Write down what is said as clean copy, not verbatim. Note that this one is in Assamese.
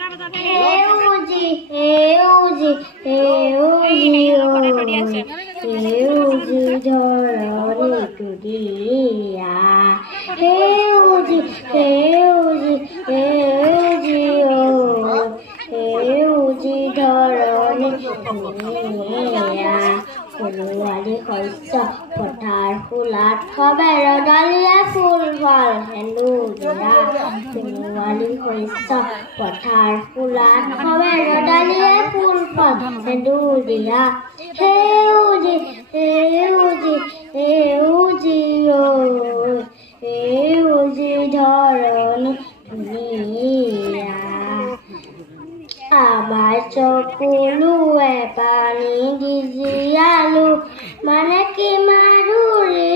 সেউজী সেউজী সেউজী সেউজী ধৰণী তুলিয়া সেউজী সেউজী সেউজী সেউজী ধৰণী তুলিয়া ফুলুৱালী শস্য পথাৰ ফুলাত সবে ৰ'দালিয়ে ফুল ফল সেন্দুৰীয়া ফুলুৱালী শস্য পথাৰ ফুলাত সবে ৰ'দালিয়ে ফুল ফল সেন্দুৰীয়া সেউজী সেউজী সেউজী সেউজী ধৰণী ধুনীয়া আমাৰ চকুলোৱে পানী দি জীয়ালো মানে কি মাধুৰী